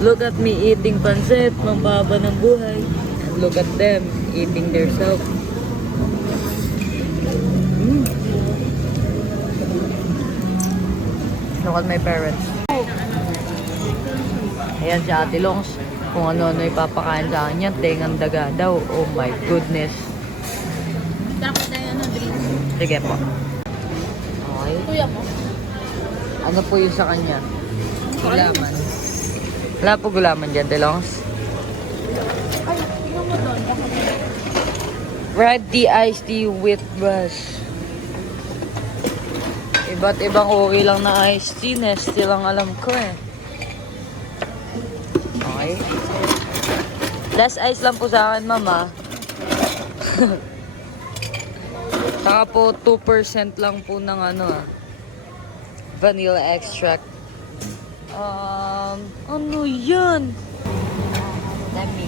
Look at me eating pancit, mambaba ng buhay. And look at them eating their self. Look at my parents. Ayan si Ate Longs. Kung ano-ano ipapakain sa kanya. Tengang daga daw. Oh my goodness. Dapat na yun, drinks. Sige po. Okay. Kuya mo? Ano po yun sa kanya? Gulaman. Wala po gulaman dyan, Ate Longs. Ay, tingnan mo doon. Red tea, iced tea with brush. Iba't ibang uri lang na iced tea. Nestle lang alam ko eh. Okay. Less ice lang po sa akin, mama. Saka po 2% lang po ng vanilla extract. Ano yan? Dami.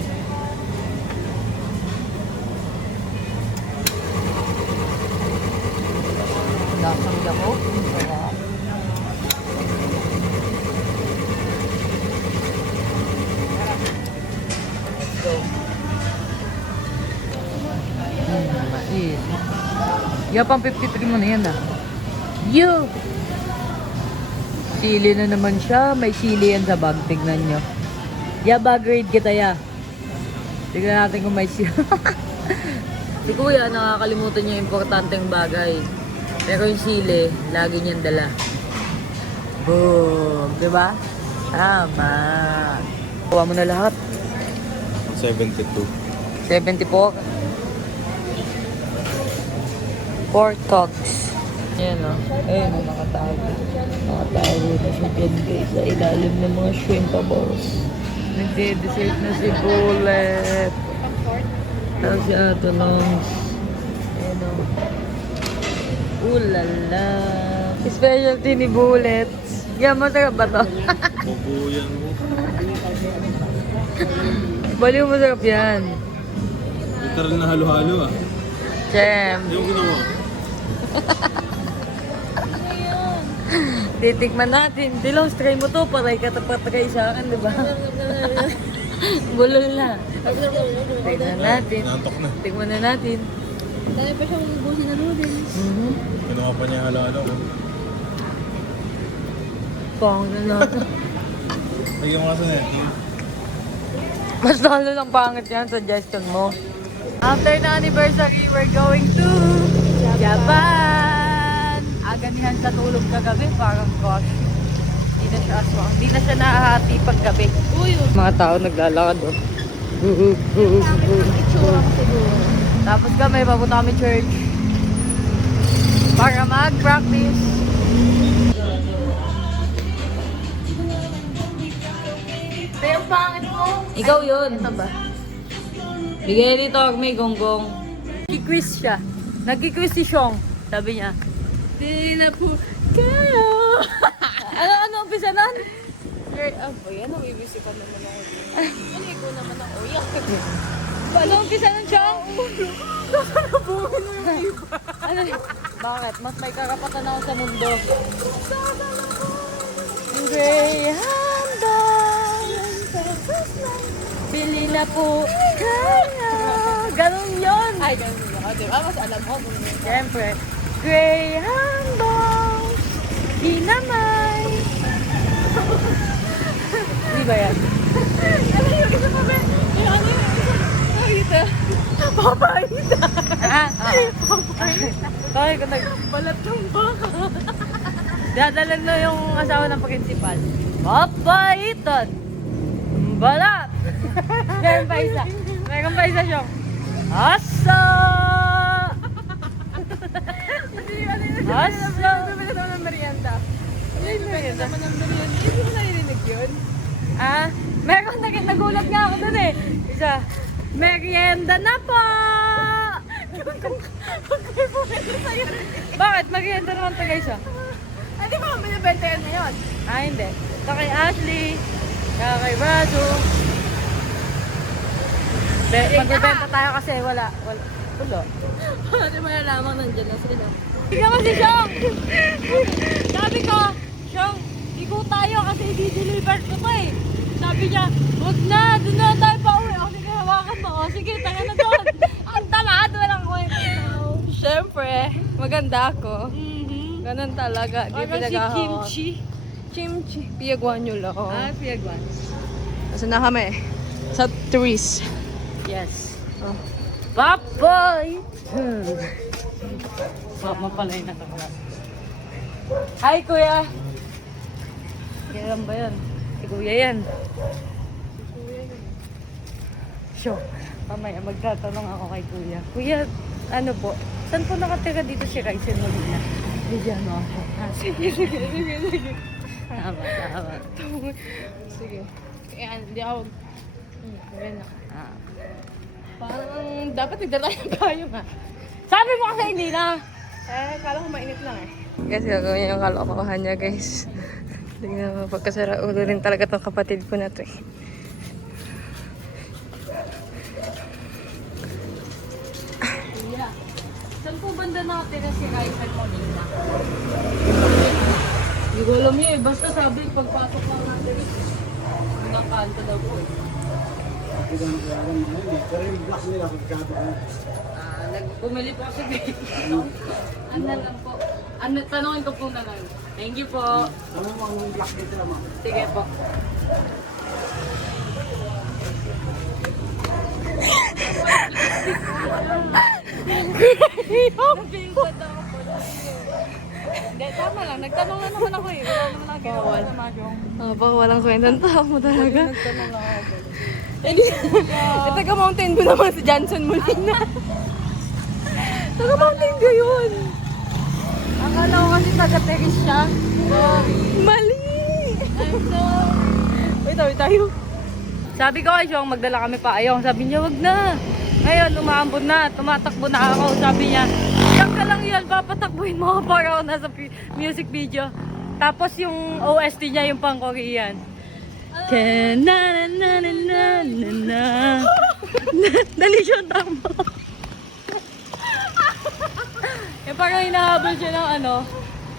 Lasang lahok. Sarap. Let's go. Mais. Yapang 53 mo na yan ah. Yo! Sili na naman siya. May sili yan sa bag. Tignan nyo. Bag grade kita ya. Tignan natin kung may sili. Si Kuya, nakakalimutan niya yung importanteng bagay. Pero yung sili, lagi niyang dala. Boom! Diba? Tama. Kuha mo na lahat. 72. 74. 4 cogs. Ayan o. Ayun o, nakatago. Nakatago na siya dyan guys sa ilalim ng mga shrimpables. Nagde-dessert na si Bullet. Tapos si Ate Longs. Ayan o. Ulala. Specialty ni Bullet. Yan, masarap ba to? Mabuyan mo. Baliw, masarap yan. Literal na halo-halo ah. Chem. Yung ginawa. Titikman natin. Dilong, try mo to. Paray ka tapatry sa akin, di ba? Bulol na. Tignan natin. Nantok na. Tignan na natin. Dahil pa siyang ubusin na noodles. Ginawa pa niya halo-halo. Pang na natin. Lagyan mo kasi na yan. Mas lalo lang pangit yan, suggestion mo. After na anniversary, we're going to Japan! Aganihan sa tulog kagabi, parang gosh. Hindi na siya aswang. Hindi na siya nahahati paggabi. Uy, Mga tao naglalakad oh. itsura ko siguro. Tapos kami, papunta kami church. Para mag-practice. Ito yung pangit mo. Ikaw yun. Ito ba? Bigay dito ako may gonggong. Nag-quiz siya. Nag-quiz si Xiong. Sabi niya, Di na po kayo. ano umpisa nun? Ako yan, nabibisi pa naman ako din. Mali ko naman ako. Yak. Ano umpisa nun, Xiong? Nabuhin mo yung iba. Ano? Bakit? Mas may karapatan ako sa mundo. Greyhound dog. Bili na po kayo. Ganun yun. Ay, ganun na. Diba? Mas alam mo. Siyempre. Greyhound dog. Dinamay. Di ba yan? Ano yung isa pa ba? Yung ano yung isa? Pakita. Papakita. Papakita. Bakit ko Balat yung baka. Dadalan mo yung asawa ng principal. Papaitan! Balat! Meron pa isa. Meron pa isa siyang Asa! Asa! Bibili naman ng merienda. Bibili naman ng merienda. Hindi mo narinig yun? Meron nagulat nga ako dun eh. Isa, merienda na po! Bakit? Merienda naman to guys ah. Ay, di ba binibenta yan na yun? Hindi. Ito kay Ashley, kaya kay Razo. Magbebenta tayo kasi wala. Wala. Paano malalaman nandiyan na sila? Ikaw kasi, Siyong! Sabi ko, Siyong, ikaw tayo kasi i-deliver ko to eh. Sabi niya, wag na, doon na tayo pa uwi. O sige, hawakan mo. O sige, tayo na doon. Ang tamad, walang kwento. Siyempre, maganda ako. Ganun talaga. Di Parang si pinag-ahawak. Kimchi. Kimchi. Piyagwan nyo lang. Piyagwan. Kasi na kami. Sa trees. Yes. Oh. Papoy! Mama pala yung nakakala. Hi, kuya! Kailan ba yan? Si kuya yan. Sure. Mamaya magtatanong ako kay kuya. Kuya, ano po? Saan po nakatira dito si Raisen Molina? Bigyan mo ako. Sige. Tama. Sige. Kaya hindi ako... Ganyan na. Ah. Parang dapat nagdala ng payong ha. Sabi mo kasi hindi na. Kala ko mainit lang eh. Guys, gagawin niya yung kalokohan niya guys. Tingnan mo, pagkasara ulo rin talaga tong kapatid ko na to eh. Kuya, saan po banda nakatira si Raisen Molina? Hindi ko alam niya eh. Basta sabi, pagpasok lang natin. Nakanta daw po eh. Bumili po kasi dito. Ano lang po. Ano, tanongin ko po na lang. Thank you po. Ano mo ang black dito naman? Sige po. Hindi, tama lang. Nagtanong na naman ako eh. Wala naman ako ginawa na mahjong. Oh, walang kwentang tao mo talaga. Nagtanong lang ako. Taga Mountain View naman si Johnson Molina. Taga Mountain View yun. Akala ko kasi taga-teris siya. Mali! I'm sorry. Wait tayo. Sabi ko kay Jong, magdala kami pa ayong. Sabi niya, wag na. Ngayon, umaambon na. Tumatakbo na ako. Sabi niya, yan ka lang yan. Papatakbuhin mo ako para ako nasa music video. Tapos yung OST niya, yung pang Korean. Na. Dali siya tama. Yung parang hinahabol siya ng ano,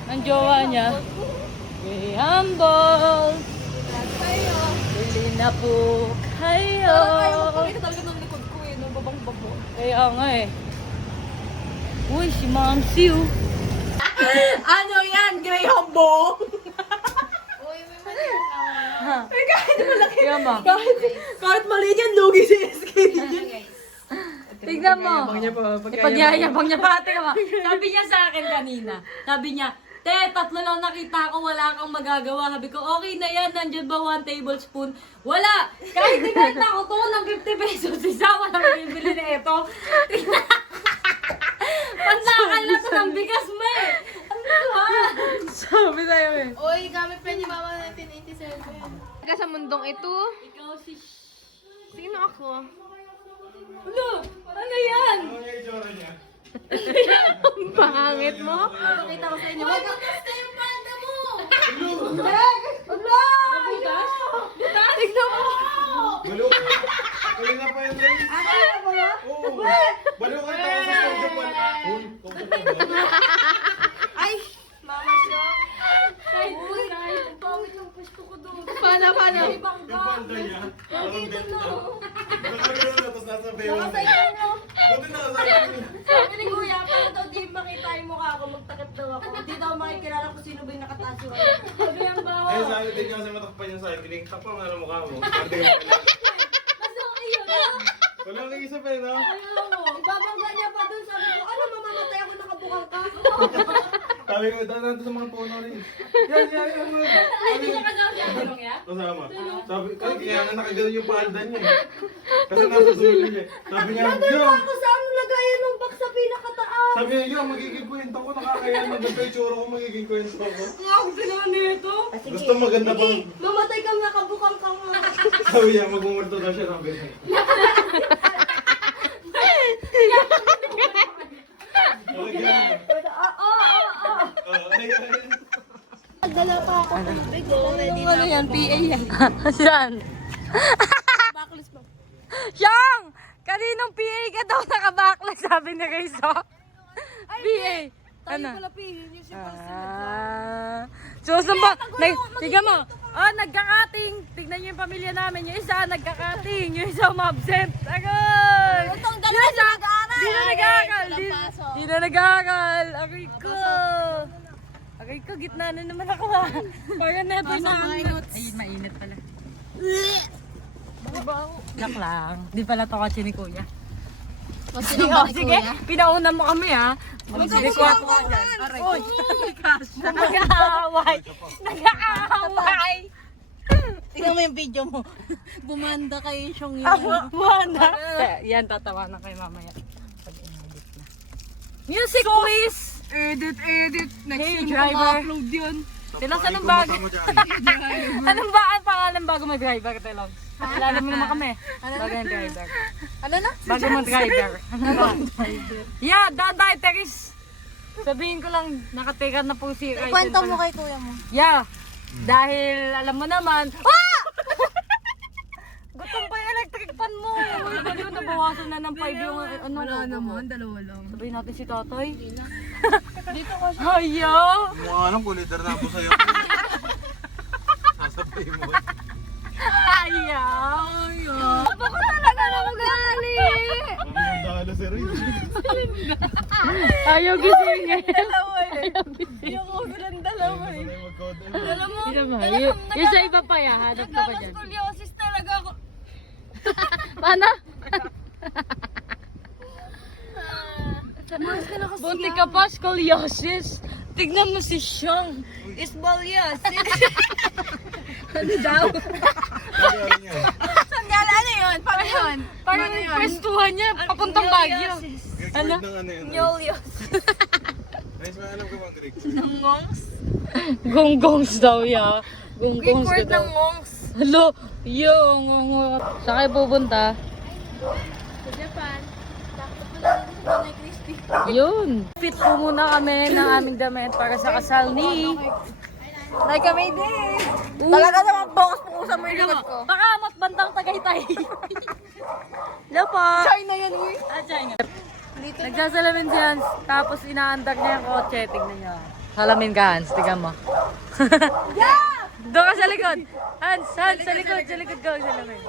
ng jowa niya. Be humble. Bili na po kayo. Pakita talaga ng likod ko eh. Nung babang-bang mo. Kaya nga eh. Uy, si Ma'am Siu. Ano yan? Graham Bong? Kaya ma. Kahit mali yan, lugi si SK. Tignan mo. Ipagyayabang Ipagyayabang niya pa. Tingnan mo. Sabi niya sa akin kanina. Sabi niya, te, 3 lang nakita ko, wala kang magagawa. Sabi ko, okay na yan, nandiyan ba 1 tablespoon? Wala! Kahit tinita ko to ng 50 pesos, isa, walang bibili na ito. Pansakal na to ng bigas mo eh. Ano ba? Sabi tayo eh. Oy, gamit pa ni Mama 1987. Taga sa mundong ito, Ikaw si... sino ako? Ano? Ano yan? Ano yung itsura niya? Ang pangit mo? Pakita ko sa inyo. Wag ka yung panda mo! Tignan mo! Balo ka. Kanina pa yan rin. Oo. Balo ka tayo sa studio pa. Uy, Ay! Mama siya. Uy, ang pangit ng pwesto ko doon. Paano? yung panda niya. Parang benta. Nakagano na, tapos nasa bayo. Buti na sa akin. Sabi ni Kuya, para daw di makita yung mukha ko, magtakip daw ako. Hindi daw makikilala kung sino ba yung nakataas yung ano. Sabi ang baho. Eh, sabi din niya kasi matakpan niya sa'yo. Tinigtak pa nga ng mukha mo. Hindi ka makilala. Mas okay yun, ha? Walang nag-isa pa yun, ha? Ibabangga niya pa dun, sabi ko, ano, mamamatay ako nakabukang ka? Sabi ko, nandun sa mga puno rin. Yan. Ay, hindi niya kasama siya. Tulong ya? Kasama. Sabi, kasi kaya nga nakagano yung palda niya. Kasi nasa sulo niya. Sabi niya, Yo! Ako saan lagayan ng box sa pinakataas? Sabi niya, Yo, magiging kwento ko. Nakakaya maganda yung tsura ko, magiging kwento ko. Ang ginawa nito. Gusto maganda pang... Mamatay kang nakabukang ka nga. Sabi niya, magmumulto daw siya ng ganyan. Nagdala pa ako ng bigo. Ready na. Ano yan? PA yan. Saan? Backlist mo. Siyang! Kaninong PA ka daw nakabacklash, sabi ni Rizzo. PA. Tayo Ano? pala pihin niyo siya para Ah, Susumba. Tiga mo. Oh, nagkakating. Tignan niyo yung pamilya namin. Yung isa nagkakating. Yung isa umabsent. Agad. Itong dalawa na nag-aaral. Di na nag-aaral. Di na nag-aaral. Aray ko. Aray ko, gitna na naman ako ha. Parang never na. Ay, mainit pala. Joke lang. Di pala to kasi ni Kuya. Sige, sige. Pinauna mo kami ha. Mag-request ko dyan. Oy, nag-aaway. Nag-aaway. Tingnan mo yung video mo. Bumanda kayo siyang Buwana. Yan, tatawanan kayo mamaya. Pag in-edit na. Music please! Edit. Next Hey, yun, driver. upload yun. Tilang, anong bago? Anong ba ang pangalan bago mag-driver? Tilang. Kilala mo naman kami. Bago yung driver. Ano na? Bago mag-driver. Ano ba? Yeah, daday, Teris. Sabihin ko lang, nakatikan na po si Rachel. Kwento mo kay kuya mo. Yeah. Dahil alam mo naman, ah! Gutom pa yung electric fan mo. Uy, baliw, nabawasan na ng 5 yung ano. Wala naman, dalawa lang. Sabihin natin si tatay. Dito ko siya. Haya! Mukha lang, kuliter na po sa'yo. Sasabihin mo. Haya! Ako ko talaga na ugali. Ang dahil si Rin. Ayaw gisingin. Dalawa eh. Yung uso ng dalawa eh. Alam mo, Hindi naman. Yung sa iba pa yan, hanap ka pa dyan. scoliosis talaga ako. Paano? Mas ka na kasi. Bunti ka pa, scoliosis. Tignan mo si Sean. Scoliosis. Ano daw? Sandala, ano yun? Paano yun? Parang pwestuhan niya, papuntang Baguio. Ano? Nyolios. Guys, alam ko bang Greek? Ng ngongs? Gongongs daw ya. Gongongs Record ka daw. ng ngongs. Hello, yung saan kayo pupunta? Sa Japan. Sakto pala dito sa Tanay Crispy. Yun. Fit po muna kami ng aming damit para sa kasal ni... Nay kami din. Talaga naman box pukusan mo yung likod ko. Baka mas bandang Tagaytay. Hello po. China yan, uy. China. Nagsasalamin si Hans, tapos inaandak niya yung kotse. Tingnan niyo. Salamin ka, Hans. Tingnan mo. Doon ka sa likod. Hans, sa likod ka. Salamin.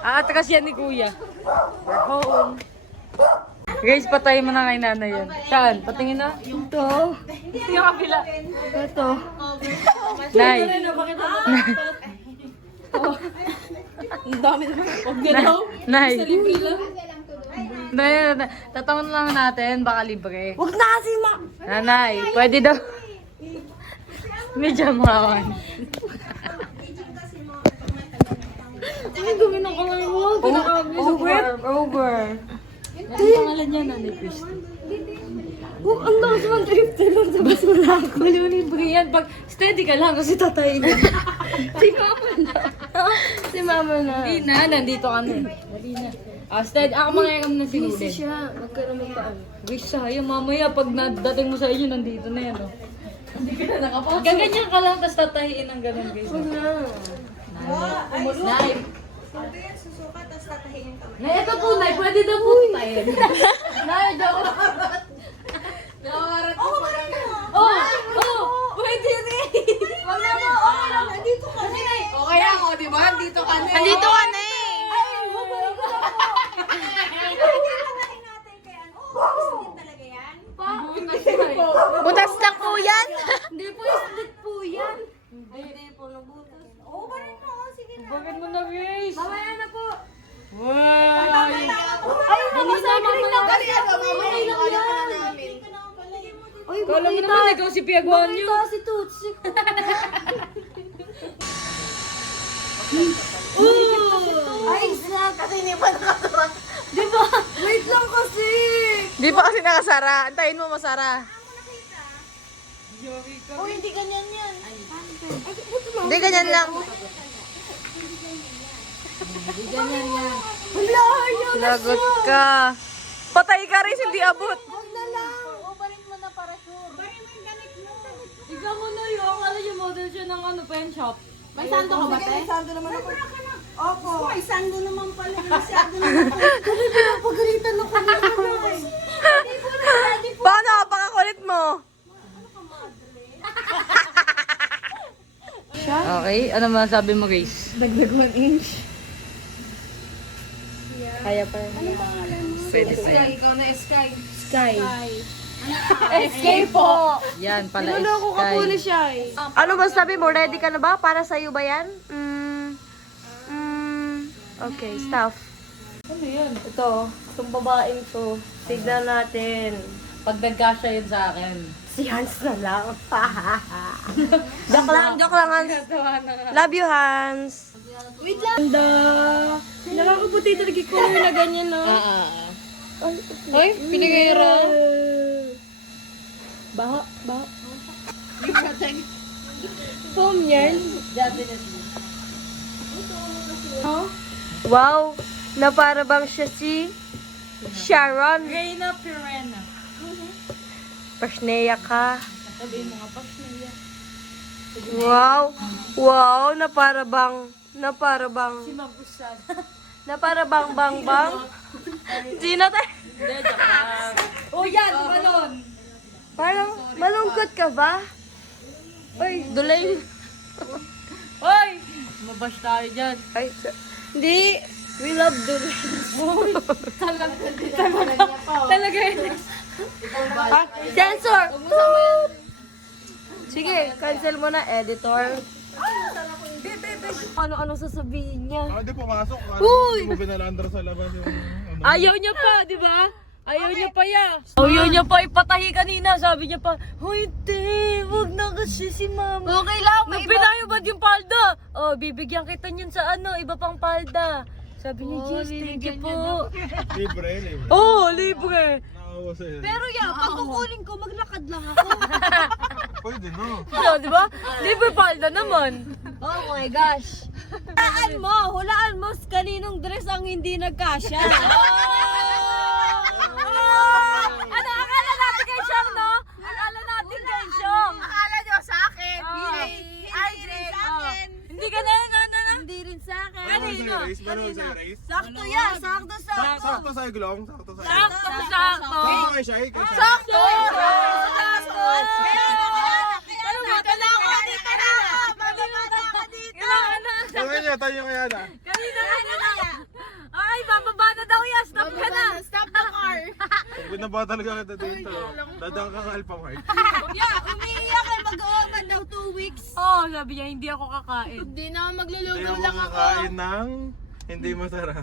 Aatras yan ni Kuya. We're home. Guys, patayin mo na kay nanay yun. Saan? Patingin na. Ito. Yung kapila. Ito. Nay. Ang dami naman. Huwag na daw. Nay. Nay, tatangon lang natin, baka libre. Huwag na kasi ma. Nanay, pwede daw. Medyo mawan. Ay, gawin ng kamay mo. Over. Ano pangalan niya, Nanay Christy? Oh, ang lakas man trip lang sa basura ako. Libre yan. Pag steady ka lang kasi tatayin niya. Si mama na. Hindi na, nandito kami. Dali na. Steady. Ako mangyayaman na sinuli. Busy siya. Magkaroon pa. Wish sayang mamaya pag nadating mo sa inyo, nandito na yan. Oh. Hindi ka na nakapasok. Gaganyan ka lang, tapos tatahiin ng ganun, guys. Huwag na. Nay. Nay, ito po, Nay. Pwede daw po tayo. Nay, joke. Pwede rin. Huwag na mo. Okay lang. Nandito ka na eh. Okay ako, di ba? Dito ka na. Nandito ka na eh. Butas lang po yan. Hindi po, split po yan. Hindi po nabutas. Oo, barin mo. Sige na. Bakit mo na, guys? Mamaya na po. Wow! Ay, namasakiling na kasi. Mamaya lang yan. Ay, Kala mo naman, ikaw si Piaguan nyo. Ito si Tutsi. Ay, sak. Kasi hindi pa nakasara. Di ba? Wait lang kasi. Di pa kasi nakasara. Antayin mo masara. Oh, hindi ganyan yan. Hindi, ganyan lang. Wala, yun. Lagot ka. Patay ka rin, hindi abot. Huwag na lang. O, barin mo na para sure. Barin mo yung ganit mo. Ikaw mo na yun. Akala yung model siya ng ano, pen shop. May sando ka ba, te? May sando naman ako. Opo. May sando naman pala. May sando naman pala. Kasi pinapagalitan ako na naman. Hindi po na. Paano? Pakakulit mo. Ano ka, madre? siya. Okay, ano masabi mo, Grace? Dagdag 1 inch. Kaya pa rin. Pwede pa yan. Ikaw na Sky. Sky. Sky po! Yan pala is Niloloko ka Sky. po na siya eh. Ano ba sabi mo? Ready ka na ba? Para sa'yo ba yan? Okay, stop. Ano yan? Ito, itong babaeng to. Tignan natin. Pag nagkasya yun sa akin. Si Hans na lang. joke lang Hans. Love you, Hans. Wait lang. Ganda. Nakakabuti talaga ko na ganyan, no? Hoy, pinagayara. Baha. Foam yan. Wow, na para bang siya si Sharon. Reina Pirena. Pasneya ka. Sabihin mo nga, Pasneya. Wow, na para bang Si Mabusan. na para bang. Sino tayo? Hindi, joke lang. Oh, yan, balon. Parang malungkot ka ba? Uy, dulay. Hoy! Mabash tayo dyan. Ay, hindi. We love dulay. Talaga yun. Sensor! Sige, cancel mo na, editor. Ano sasabihin niya? Ah, di pumasok. Uy! Hindi mo binalandra sa labas yung... ano. Ayaw niya pa, di ba? Ayaw niya pa ya. Ayaw niya pa ipatahi kanina. Sabi niya pa, hoy te, wag na kasi si mama. Okay lang, Nung pinayubad yung palda. Oh, bibigyan kita niyan sa iba pang palda. Sabi niya, yes, thank you po. Libre. Oh, libre. Nakawa sa'yo. Pero pag kukunin ko, maglakad lang ako. Pwede no. So, di ba? Libre palda naman. Oh my gosh. Hulaan mo kaninong dress ang hindi nagkasya. Ano, akala natin kay Siyang, no? Akala natin kay Siyang. Akala nyo sa akin. Ay, sa akin. Hindi ka na. Hindi rin sa akin. Kanino? Paano sa race? Sakto yan, sakto. Sakto sa'yo, Glong. Sakto sa'yo. Sakto. Sakto kay Shai. Sakto. Tayo kaya na. Ay, bababa na daw yan. Stop ka na. Stop the car. Binaba talaga kita dito. Dadang kang Alphamart. Umiiyak ay mag-ooman daw 2 weeks. Oh, sabi niya, hindi ako kakain. Hindi na Tayo maglulugaw lang ako. makakain ng hindi masarap.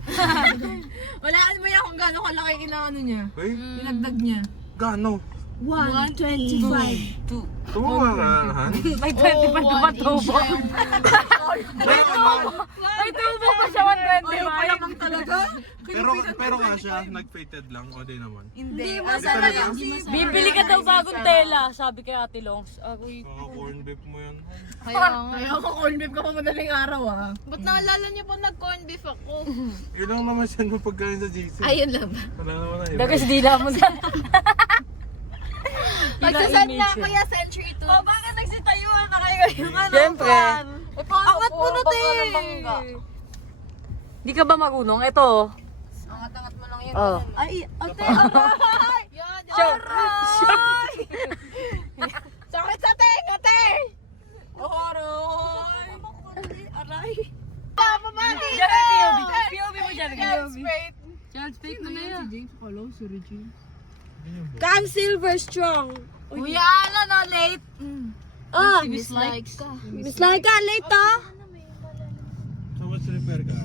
Walaan mo yan kung gano'ng kalaki inaano niya. Uy, Pinagdag niya. gaano? 125. Tuwa nga, Han. May 25 ba tubo? May tubo pa siya 125. Talaga? Pero nga siya, nag-fated lang. O di naman. Hindi masarap yan. Bibili ka daw bagong tela, sabi kay Ate Longs. Ako'y Corn beef mo yan. Kaya ako corn beef ka pa madaling araw ah. Ba't naalala niyo po nag-corn beef ako? Yun lang naman siya nung pagkain sa GC. Ayun lang. Wala naman na iba. dagas dila mo na. Magsasad na kaya century 2. Bakit nagsitayuan na kayo yung Siyempre. Angat mo na Di ka ba marunong? Ito. Angat-angat mo lang yun. Oh. Ay, ate, Yan, Aray! sakit sa tenga, te! Aray! Aray! Papamati! Diyan ay POV. POV mo dyan. Straight. Diyan, speak mo na yan. Cam Silver Strong. Kuya, ano na, late? Ah, Miss Likes. Miss Laika, late ah. So what's repair ka?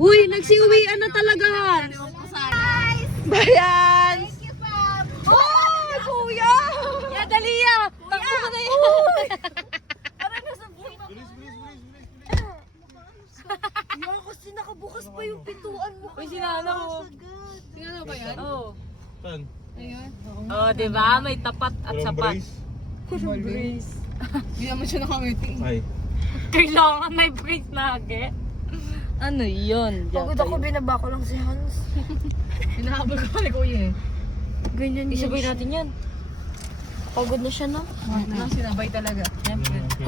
Uy, nagsiuwian na talaga, Hans. Bayan! Thank you, Pam! Oh, kuya! Ya, dali ya. Takbo mo na yan. Yo, kasi nakabukas pa yung pintuan mo. Uy, sinana mo. Tingnan mo ba yan? Oo. Saan? Ayun. Oh, di ba? May tapat at Walang sapat. brace? Hindi naman siya nakangiti. Ay. Kailangan may brace na age. Ano yun? Pagod ako, binaba ko lang si Hans. Hinahabol ko ni Kuya eh. Ganyan Isabay natin yan. Pagod na siya, no? Sinabay talaga.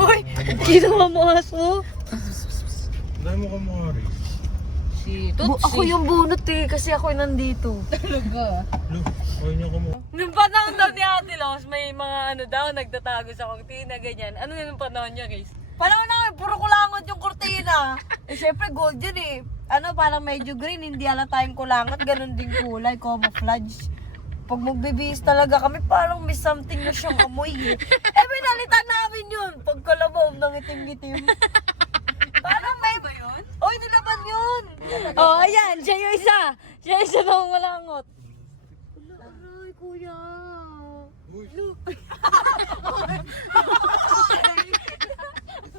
Hoy! Ginawa mo aso. Dahil mo ka mga race. Si Tutsi. Ako yung bunot eh, kasi ako yung nandito. Talaga. Lo, ayaw niya kamo. Nung panahon daw ni Ate Los, may mga ano daw, nagtatago sa kortina, ganyan. Ano yun yung panahon niya, guys? Panahon na, puro kulangot yung kurtina. Eh, syempre gold yun eh. Ano, parang medyo green, hindi halata yung kulangot. Ganun din kulay, camouflage. Pag magbibihis talaga kami, parang may something na siyang amoy eh. Eh, pinalitan namin yun. Pagkalabaw ng itim-itim. Parang may... ba yun? Oy, nilaban yun! Oh, ayan, siya yung isa. Siya yung isa na malangot. Aray, kuya.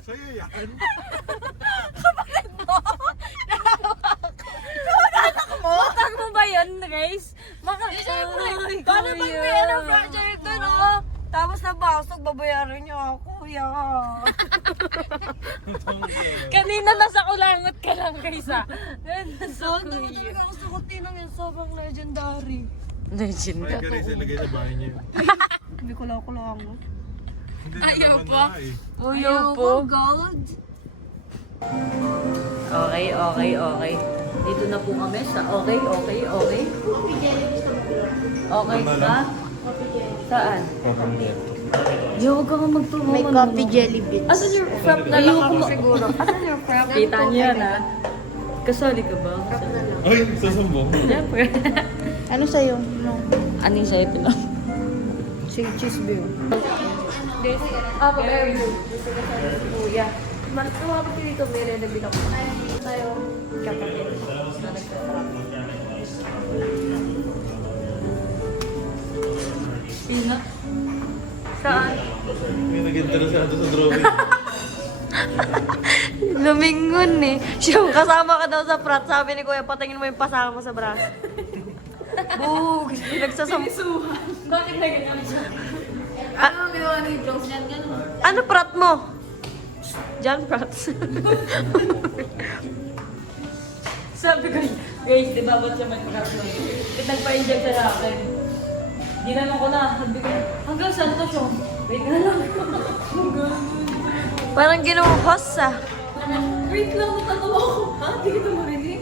Sa'yo yan. Matag mo ba yun, guys? Siyempre, Paano pag may ano project doon, oh? Tapos nabasag, babayaran niyo ako, kuya. Kanina nasa kulangot ka lang, guys, ah. So, Ano talaga ako sa kurtinang yun, sobrang legendary. legend May ka rin ilagay sa bahay niya. Hindi ko lang kulangot. Hindi Ayaw naman pa. na eh. Ayaw po. Gold. Okay, okay, okay. Dito na po kami sa okay. Okay ka? Saan? Di, huwag ka magturo. May coffee jelly bits. Asan yung frap na lang ako siguro? Asan yung frap? Kita niyo yan, ha? Kasali ka ba? Ay, sasumbong. Siyempre. Ano sa'yo? No. Anong sa'yo pinag? Sige, cheese beer. Very good. Kuya. Tumawag ko dito, may rin ako. Tayo, kapatid. Na nagsasalap. Pina? Saan? May nag-interesado sa drawing. Lumingon eh. Siya, kasama ka daw sa prat. Sabi ni Kuya, patingin mo yung pasama mo sa braso. Bug! Bakit na ganyan siya? Ano ang gawa ni Jones yan? Ganun. Ano prat mo? John Prats. Sabi ko, guys, di ba ba't siya may prat mo? Nagpa-inject siya sa akin. Ginanong ko na. Sabi ko, hanggang saan to siya? Wait na lang. Parang ginuhos ah. Wait lang, natatawa ko. Ha? Hindi kita marinig.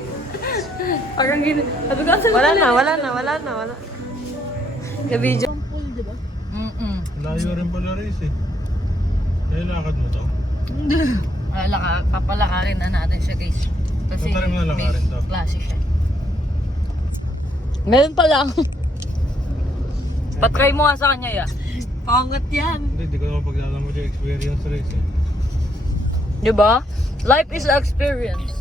Parang sabi ko, saan Wala na. Ka-video. Layo rin pala rin eh. Kaya lakad mo to? Papalakarin na natin siya, guys. Kasi Tatarin mo na lakarin to. klase siya. Meron pa lang. Patry mo nga sa kanya, ya. Pangat yan. Hindi, di ko naman paglalang mo yung experience race eh. Diba? Life is experience.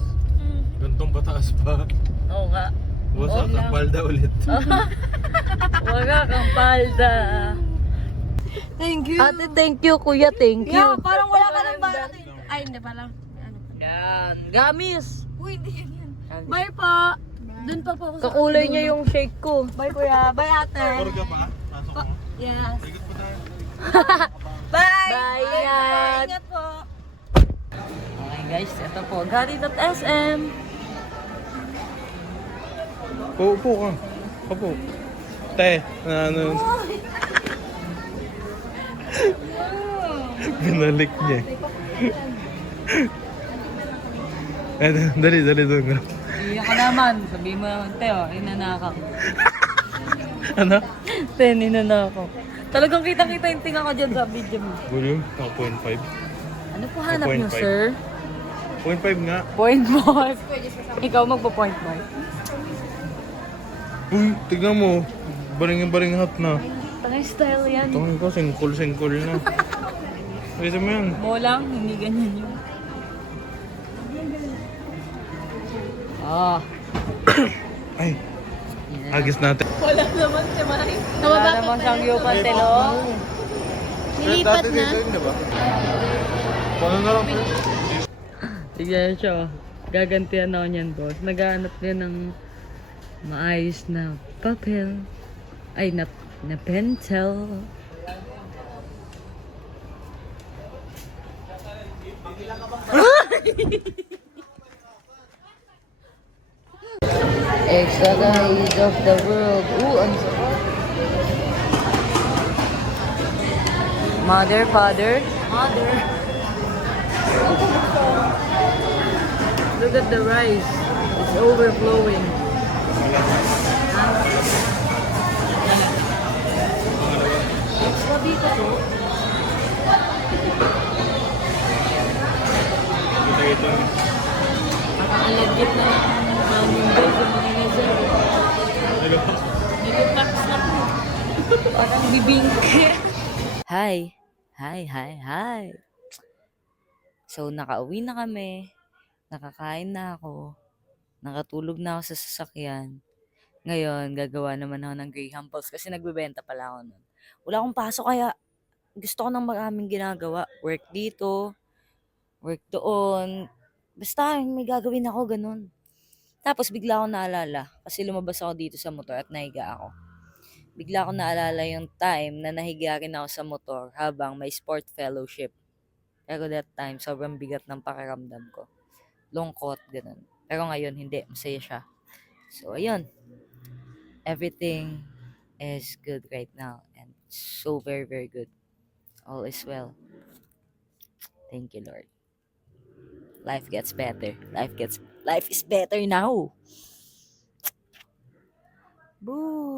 Gantong pataas pa. Oo nga. Wasak ang palda ulit. Waga kang palda. Thank you. Ate, thank you. Kuya, thank you. Yeah, parang wala ka ng bayad. Ay, hindi pala. Ano? Yan. Gamis. Uy, hindi yan. Bye po. Doon pa po ako sa... Kakulay niya yung shake ko. Bye kuya. Bye ate. Or ka pa? Pasok mo? Yes. Ikot pa tayo. Bye. Bye, Bye. ingat. Ingat po. Okay guys, ito po. Galit.sm. Upo ka. Upo. Te, ano? Binalik niya. Dali doon ka. Iyak ka naman. Sabi mo, Teo, inanakaw. Ano? Ten, inanakaw. Talagang kitang-kita yung tinga ko dyan sa video mo. Volume? 0.5. Ano po hanap niyo, 0.5. sir? 0.5 nga. Point mark. Ikaw magpo-point mark. Uy, tignan mo. Baring hot na. Tangay style yan. Tungin ko, singkol na. Kasi mo yan. Mo lang, hindi ganyan yun. Ah. Ay, agis natin. Wala naman siyang yupan, telo. Nilipat na. Diba? Paano na lang? Tignan siya. Gagantihan ako niyan, boss. Naghahanap niya ng maayos na papel. Ay, na pencil. Extra guys of the world. Ang sarap. Mother, father. Mother. Look at the rice. It's It's overflowing. Extra dito po. Ito. Nakaka-legit na namin guys yung mga ngayon. Nag-tax na po. Parang bibingke. Hi. Hi, hi, hi. So, nakauwi na kami. Nakakain na ako. Nakatulog na ako sa sasakyan. Ngayon, gagawa naman ako ng Graham Pulse kasi nagbebenta pala ako nun. Wala akong pasok kaya gusto ko ng maraming ginagawa. Work dito, work doon. Basta may gagawin ako ganun. Tapos bigla ako naalala kasi lumabas ako dito sa motor at nahiga ako. Bigla ako naalala yung time na nahiga rin ako sa motor habang may sport fellowship. Pero that time, sobrang bigat ng pakiramdam ko. Lungkot, ganun. Pero ngayon, hindi. Masaya siya. So, ayun. Everything is good right now. And so very, very good. All is well. Thank you, Lord. Life gets better. Life is better now. Boo!